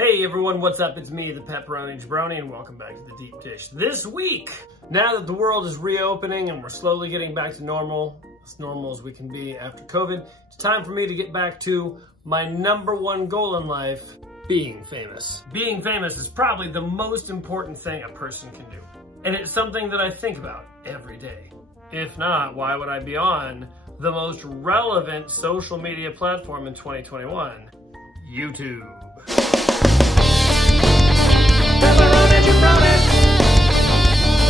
Hey everyone, what's up? It's me, the Pepperoni Jabroni, and welcome back to the Deep Dish. This week, now that the world is reopening and we're slowly getting back to normal, as normal as we can be after COVID, it's time for me to get back to my #1 goal in life, being famous. Being famous is probably the most important thing a person can do. And it's something that I think about every day. If not, why would I be on the most relevant social media platform in 2021, YouTube? Pepperoni Jabroni.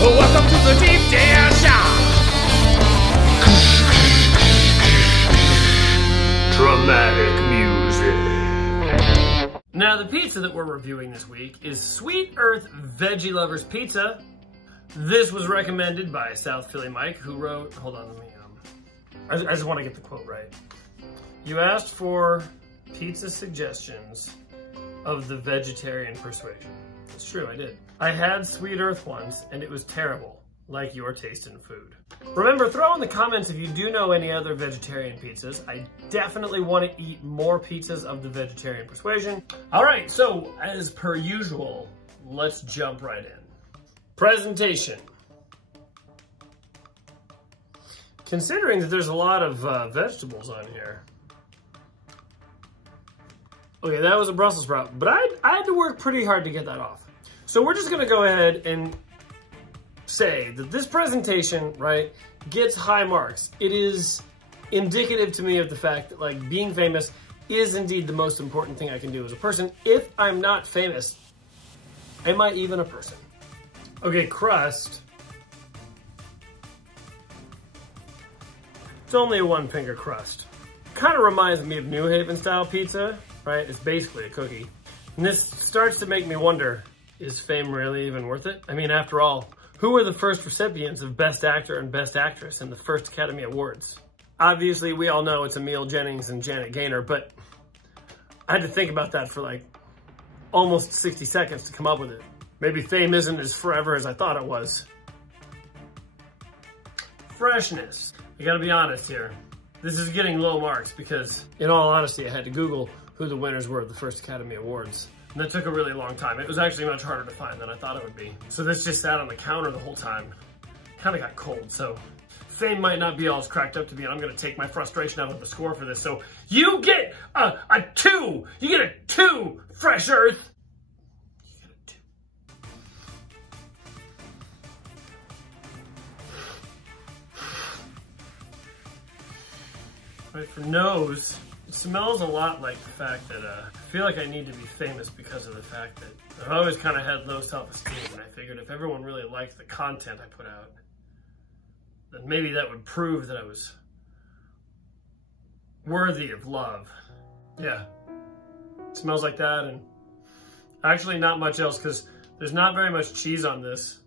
Oh, welcome to the Deep Dish. Dramatic music. Now, the pizza that we're reviewing this week is Sweet Earth Veggie Lovers Pizza. This was recommended by South Philly Mike, who wrote, hold on, let me, I just want to get the quote right. You asked for pizza suggestions of the vegetarian persuasion. It's true, I did. I had Sweet Earth once, and it was terrible, like your taste in food. Remember, throw in the comments if you do know any other vegetarian pizzas. I definitely want to eat more pizzas of the vegetarian persuasion. All right, so as per usual, let's jump right in. Presentation. Considering that there's a lot of vegetables on here. Okay, that was a Brussels sprout, but I had to work pretty hard to get that off. So we're just gonna go ahead and say that this presentation, right, gets high marks. It is indicative to me of the fact that, like, being famous is indeed the most important thing I can do as a person. If I'm not famous, am I even a person? Okay, crust. It's only a one-finger crust. Kind of reminds me of New Haven style pizza, right? It's basically a cookie. And this starts to make me wonder, is fame really even worth it? I mean, after all, who were the first recipients of Best Actor and Best Actress in the first Academy Awards? Obviously, we all know it's Emil Jennings and Janet Gaynor, but I had to think about that for like almost 60 seconds to come up with it. Maybe fame isn't as forever as I thought it was. Freshness. I gotta be honest here. This is getting low marks because, in all honesty, I had to Google who the winners were of the first Academy Awards. And that took a really long time. It was actually much harder to find than I thought it would be. So this just sat on the counter the whole time. Kind of got cold, so fame might not be all it's cracked up to be, and I'm gonna take my frustration out of the score for this. So you get a 2! You get a 2, Fresh Earth! You get a 2. Right, for nose, it smells a lot like the fact that I feel like I need to be famous because of the fact that I've always kind of had low self-esteem, and I figured if everyone really liked the content I put out, then maybe that would prove that I was worthy of love. Yeah, it smells like that, and actually not much else because there's not very much cheese on this.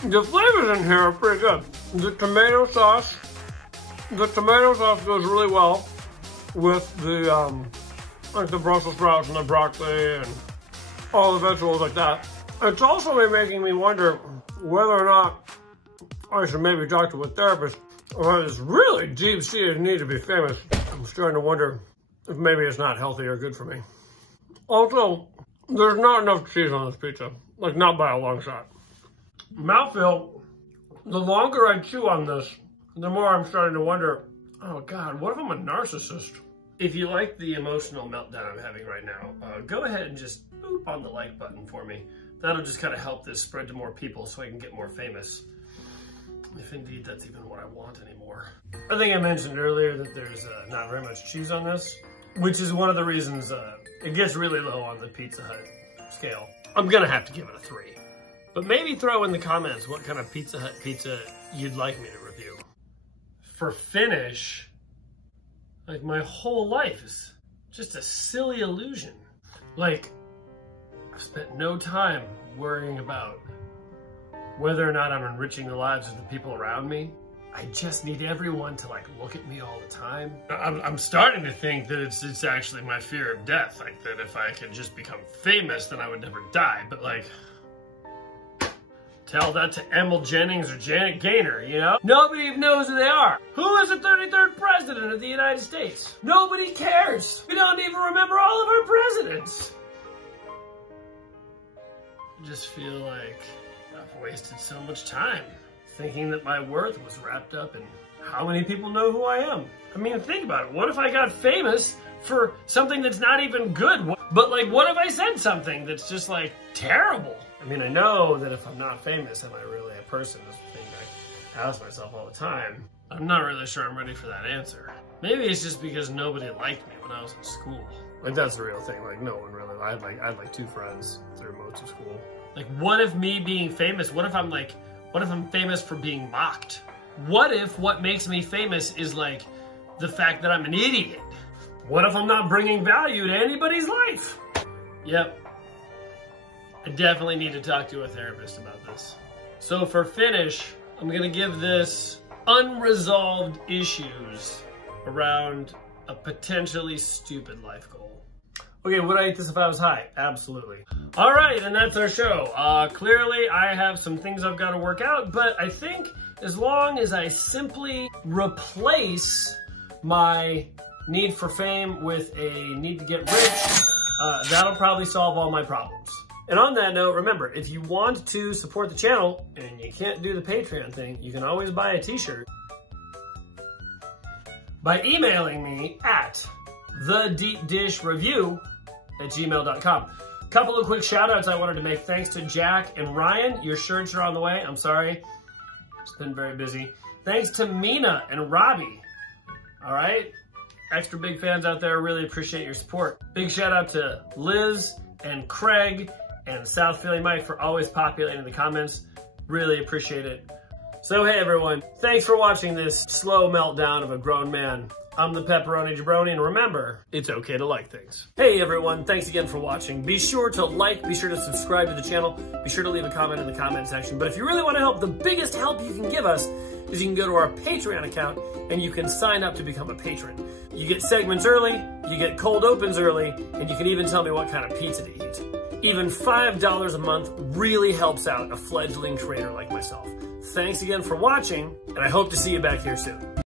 The flavors in here are pretty good. The tomato sauce goes really well with the like the Brussels sprouts and the broccoli and all the vegetables like that. It's also making me wonder whether or not I should maybe talk to a therapist about this really deep-seated need to be famous. I'm starting to wonder if maybe it's not healthy or good for me. Also, there's not enough cheese on this pizza, like not by a long shot. Mouthfeel, the longer I chew on this, the more I'm starting to wonder, oh God, what if I'm a narcissist? If you like the emotional meltdown I'm having right now, go ahead and just boop on the like button for me. That'll just kind of help this spread to more people so I can get more famous. If indeed that's even what I want anymore. I think I mentioned earlier that there's not very much cheese on this, which is one of the reasons it gets really low on the Pizza Hut scale. I'm gonna have to give it a 3. But maybe throw in the comments what kind of Pizza Hut pizza you'd like me to review. For finish, like my whole life is just a silly illusion. Like, I've spent no time worrying about whether or not I'm enriching the lives of the people around me. I just need everyone to like look at me all the time. I'm starting to think that it's actually my fear of death. Like that if I could just become famous, then I would never die. But like, tell that to Emil Jennings or Janet Gaynor, you know? Nobody even knows who they are. Who is the 33rd president of the United States? Nobody cares. We don't even remember all of our presidents. I just feel like I've wasted so much time thinking that my worth was wrapped up in how many people know who I am. I mean, think about it. What if I got famous for something that's not even good? But like, what if I said something that's just like terrible? I mean, I know that if I'm not famous, am I really a person? Is the thing I ask myself all the time. I'm not really sure I'm ready for that answer. Maybe it's just because nobody liked me when I was in school. Like, that's the real thing. Like, no one really. I had like 2 friends through most of school. Like, what if me being famous? What if I'm famous for being mocked? What if what makes me famous is like the fact that I'm an idiot? What if I'm not bringing value to anybody's life? Yep. I definitely need to talk to a therapist about this. So for finish, I'm gonna give this unresolved issues around a potentially stupid life goal. Okay, would I eat this if I was high? Absolutely. All right, and that's our show. Clearly, I have some things I've got to work out, but I think as long as I simply replace my need for fame with a need to get rich, that'll probably solve all my problems. And on that note, remember, if you want to support the channel and you can't do the Patreon thing, you can always buy a t-shirt by emailing me at thedeepdishreview@gmail.com. Couple of quick shout outs I wanted to make. Thanks to Jack and Ryan. Your shirts are on the way. I'm sorry. It's been very busy. Thanks to Mina and Robbie. All right. Extra big fans out there. Really appreciate your support. Big shout out to Liz and Craig and South Philly Mike for always populating the comments. Really appreciate it. So hey everyone, thanks for watching this slow meltdown of a grown man. I'm the Pepperoni Jabroni, and remember, it's okay to like things. Hey everyone, thanks again for watching. Be sure to like, be sure to subscribe to the channel, be sure to leave a comment in the comment section. But if you really want to help, the biggest help you can give us is you can go to our Patreon account and you can sign up to become a patron. You get segments early, you get cold opens early, and you can even tell me what kind of pizza to eat. Even $5 a month really helps out a fledgling creator like myself. Thanks again for watching, and I hope to see you back here soon.